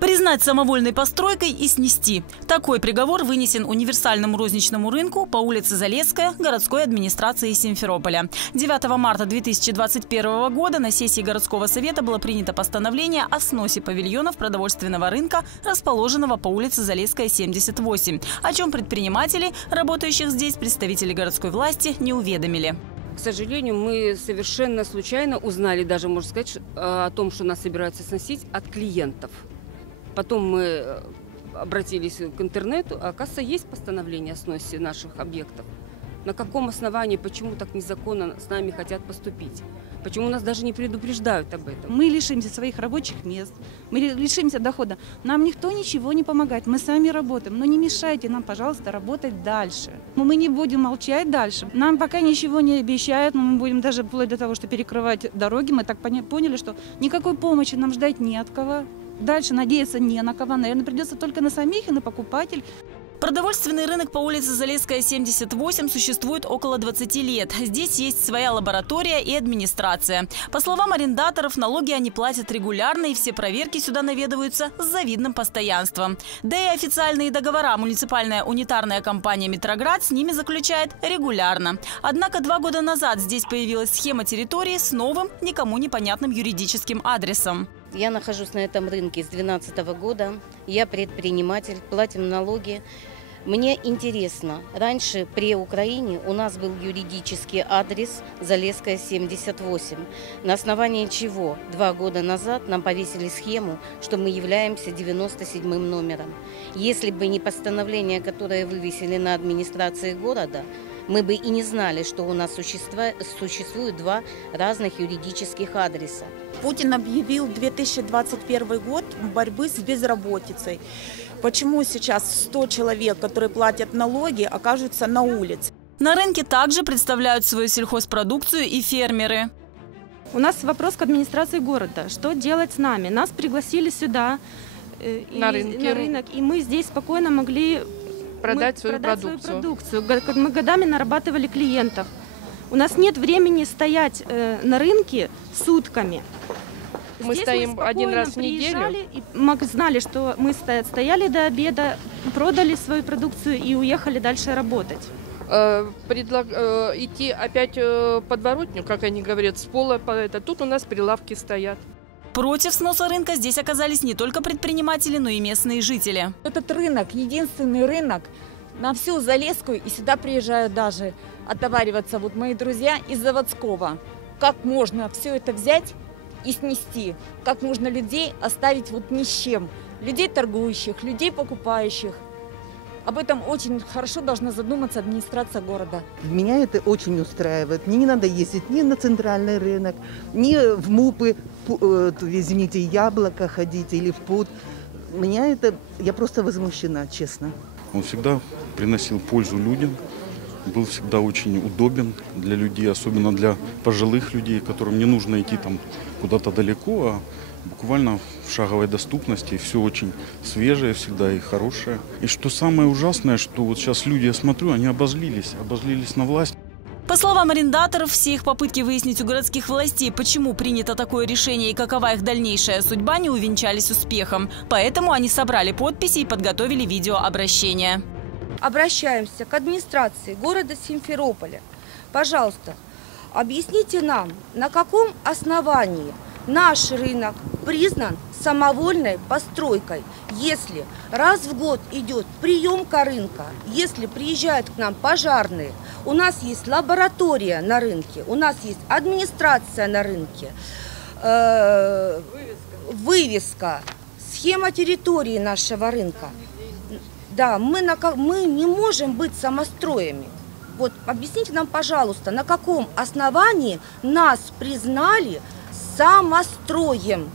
Признать самовольной постройкой и снести. Такой приговор вынесен универсальному розничному рынку по улице Залесская городской администрации Симферополя. 9 марта 2021 года на сессии городского совета было принято постановление о сносе павильонов продовольственного рынка, расположенного по улице Залесская, 78, о чем предприниматели, работающих здесь, представители городской власти, не уведомили. К сожалению, мы совершенно случайно узнали, даже можно сказать, о том, что нас собираются сносить, от клиентов. Потом мы обратились к интернету, а оказывается, есть постановление о сносе наших объектов. На каком основании, почему так незаконно с нами хотят поступить? Почему нас даже не предупреждают об этом? Мы лишимся своих рабочих мест, мы лишимся дохода. Нам никто ничего не помогает, мы сами работаем. Но не мешайте нам, пожалуйста, работать дальше. Мы не будем молчать дальше. Нам пока ничего не обещают, но мы будем даже вплоть до того, что перекрывать дороги. Мы так поняли, что никакой помощи нам ждать не от кого. Дальше надеяться не на кого. Наверное, придется только на самих и на покупателей. Продовольственный рынок по улице Залесская, 78 существует около 20 лет. Здесь есть своя лаборатория и администрация. По словам арендаторов, налоги они платят регулярно, и все проверки сюда наведываются с завидным постоянством. Да и официальные договора муниципальная унитарная компания «Метроград» с ними заключает регулярно. Однако 2 года назад здесь появилась схема территории с новым, никому непонятным юридическим адресом. Я нахожусь на этом рынке с 2012 года. Я предприниматель, платим налоги. Мне интересно, раньше при Украине у нас был юридический адрес Залесская, 78, на основании чего 2 года назад нам повесили схему, что мы являемся 97-м номером. Если бы не постановление, которое вывесили на администрации города, мы бы и не знали, что у нас существует 2 разных юридических адреса. Путин объявил 2021 год борьбы с безработицей. Почему сейчас 100 человек, которые платят налоги, окажутся на улице? На рынке также представляют свою сельхозпродукцию и фермеры. У нас вопрос к администрации города. Что делать с нами? Нас пригласили сюда на рынок, и мы здесь спокойно могли продать свою продукцию. Мы годами нарабатывали клиентов. У нас нет времени стоять на рынке сутками. Мы стоим один раз в неделю. И мы знали, что мы стояли до обеда, продали свою продукцию и уехали дальше работать. Идти опять подворотню, как они говорят, с пола. Тут у нас прилавки стоят. Против сноса рынка здесь оказались не только предприниматели, но и местные жители. Этот рынок, единственный рынок на всю Залесскую, и сюда приезжают даже отовариваться вот мои друзья из Заводского. Как можно все это взять и снести? Как можно людей оставить вот ни с чем? Людей торгующих, людей покупающих. Об этом очень хорошо должна задуматься администрация города. Меня это очень устраивает. Мне не надо ездить ни на центральный рынок, ни в МУПы, извините, яблоко ходить или в пуд. Меня это... Я просто возмущена, честно. Он всегда приносил пользу людям, был всегда очень удобен для людей, особенно для пожилых людей, которым не нужно идти там куда-то далеко, а буквально в шаговой доступности. Все очень свежее всегда и хорошее. И что самое ужасное, что вот сейчас люди, я смотрю, они обозлились на власть. По словам арендаторов, все их попытки выяснить у городских властей, почему принято такое решение и какова их дальнейшая судьба, не увенчались успехом. Поэтому они собрали подписи и подготовили видеообращение. Обращаемся к администрации города Симферополя. Пожалуйста, объясните нам, на каком основании наш рынок признан самовольной постройкой, если раз в год идет приемка рынка, если приезжают к нам пожарные, у нас есть лаборатория на рынке, у нас есть администрация на рынке, вывеска, схема территории нашего рынка. Да, мы не можем быть самостроями. Вот объясните нам, пожалуйста, на каком основании нас признали самостроем?